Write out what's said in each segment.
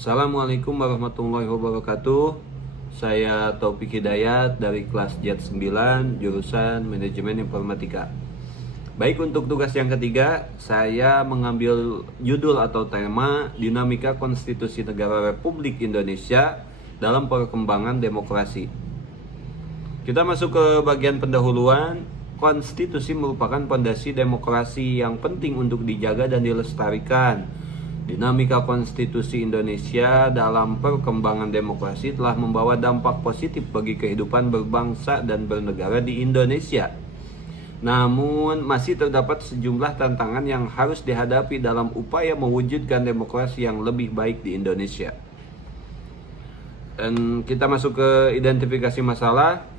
Assalamualaikum warahmatullahi wabarakatuh. Saya Taufik Hidayat dari kelas JET 9 jurusan Manajemen Informatika. Baik, untuk tugas yang ketiga, saya mengambil judul atau tema Dinamika Konstitusi Negara Republik Indonesia dalam Perkembangan Demokrasi. Kita masuk ke bagian pendahuluan. Konstitusi merupakan fondasi demokrasi yang penting untuk dijaga dan dilestarikan. Dinamika konstitusi Indonesia dalam perkembangan demokrasi telah membawa dampak positif bagi kehidupan berbangsa dan bernegara di Indonesia. Namun masih terdapat sejumlah tantangan yang harus dihadapi dalam upaya mewujudkan demokrasi yang lebih baik di Indonesia. Dan kita masuk ke identifikasi masalah.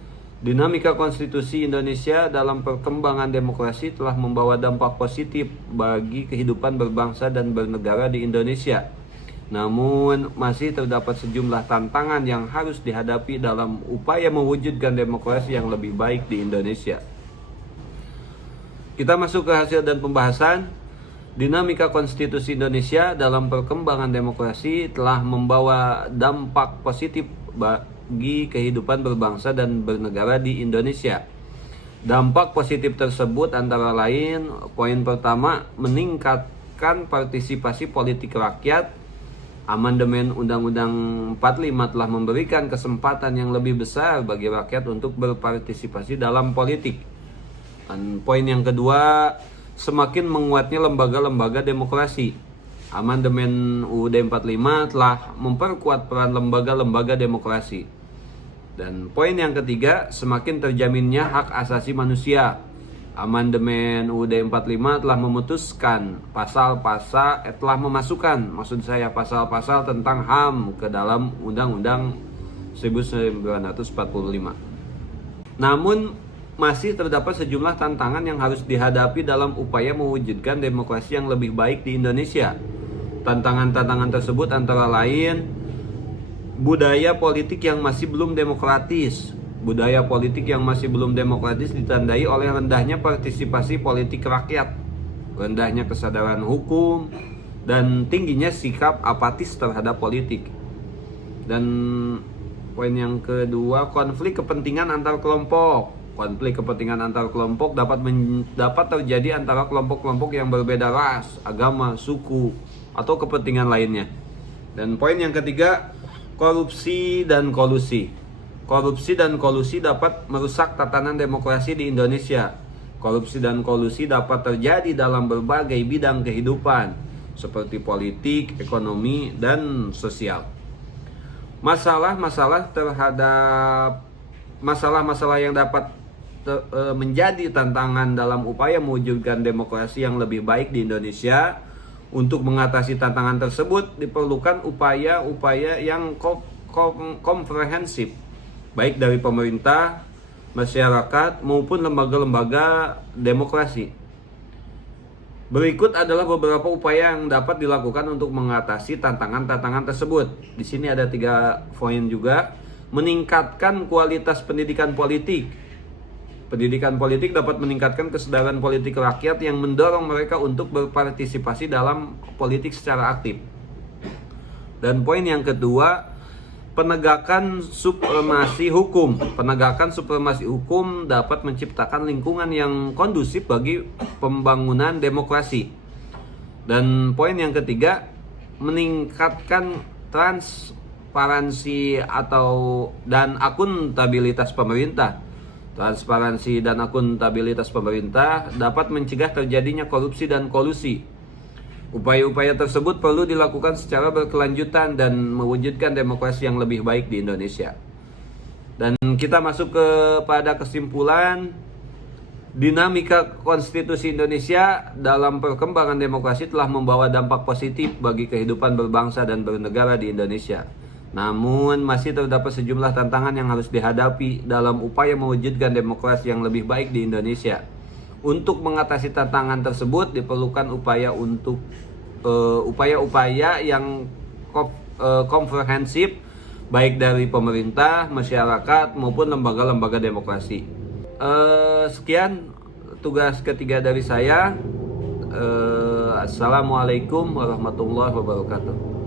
Dinamika konstitusi Indonesia dalam perkembangan demokrasi telah membawa dampak positif bagi kehidupan berbangsa dan bernegara di Indonesia. Namun masih terdapat sejumlah tantangan yang harus dihadapi dalam upaya mewujudkan demokrasi yang lebih baik di Indonesia. Kita masuk ke hasil dan pembahasan. Dinamika konstitusi Indonesia dalam perkembangan demokrasi telah membawa dampak positif bagi kehidupan berbangsa dan bernegara di Indonesia. Dampak positif tersebut antara lain, poin pertama, meningkatkan partisipasi politik rakyat. Amandemen Undang-Undang 45 telah memberikan kesempatan yang lebih besar bagi rakyat untuk berpartisipasi dalam politik. Dan poin yang kedua, semakin menguatnya lembaga-lembaga demokrasi. Amandemen UUD 45 telah memperkuat peran lembaga-lembaga demokrasi. Dan poin yang ketiga, semakin terjaminnya hak asasi manusia. Amandemen UUD 45 telah memutuskan telah memasukkan pasal-pasal tentang HAM ke dalam Undang-Undang 1945. Namun masih terdapat sejumlah tantangan yang harus dihadapi dalam upaya mewujudkan demokrasi yang lebih baik di Indonesia. Tantangan-tantangan tersebut antara lain, budaya politik yang masih belum demokratis. Budaya politik yang masih belum demokratis ditandai oleh rendahnya partisipasi politik rakyat, rendahnya kesadaran hukum, dan tingginya sikap apatis terhadap politik. Dan poin yang kedua, konflik kepentingan antar kelompok. Konflik kepentingan antar kelompok dapat terjadi antara kelompok-kelompok yang berbeda ras, agama, suku, atau kepentingan lainnya. Dan poin yang ketiga, korupsi dan kolusi. Korupsi dan kolusi dapat merusak tatanan demokrasi di Indonesia. Korupsi dan kolusi dapat terjadi dalam berbagai bidang kehidupan, seperti politik, ekonomi, dan sosial. Masalah-masalah yang dapat menjadi tantangan dalam upaya mewujudkan demokrasi yang lebih baik di Indonesia. Untuk mengatasi tantangan tersebut diperlukan upaya-upaya yang komprehensif, baik dari pemerintah, masyarakat, maupun lembaga-lembaga demokrasi. Berikut adalah beberapa upaya yang dapat dilakukan untuk mengatasi tantangan-tantangan tersebut. Di sini ada 3 poin juga. Meningkatkan kualitas pendidikan politik. Pendidikan politik dapat meningkatkan kesadaran politik rakyat yang mendorong mereka untuk berpartisipasi dalam politik secara aktif. Dan poin yang kedua, penegakan supremasi hukum. Penegakan supremasi hukum dapat menciptakan lingkungan yang kondusif bagi pembangunan demokrasi. Dan poin yang ketiga, meningkatkan transparansi dan akuntabilitas pemerintah. Transparansi dan akuntabilitas pemerintah dapat mencegah terjadinya korupsi dan kolusi. Upaya-upaya tersebut perlu dilakukan secara berkelanjutan dan mewujudkan demokrasi yang lebih baik di Indonesia. Dan kita masuk kepada kesimpulan. Dinamika konstitusi Indonesia dalam perkembangan demokrasi telah membawa dampak positif bagi kehidupan berbangsa dan bernegara di Indonesia. Namun masih terdapat sejumlah tantangan yang harus dihadapi dalam upaya mewujudkan demokrasi yang lebih baik di Indonesia. Untuk mengatasi tantangan tersebut diperlukan upaya-upaya yang komprehensif, baik dari pemerintah, masyarakat, maupun lembaga-lembaga demokrasi. Sekian tugas ketiga dari saya. Assalamualaikum warahmatullahi wabarakatuh.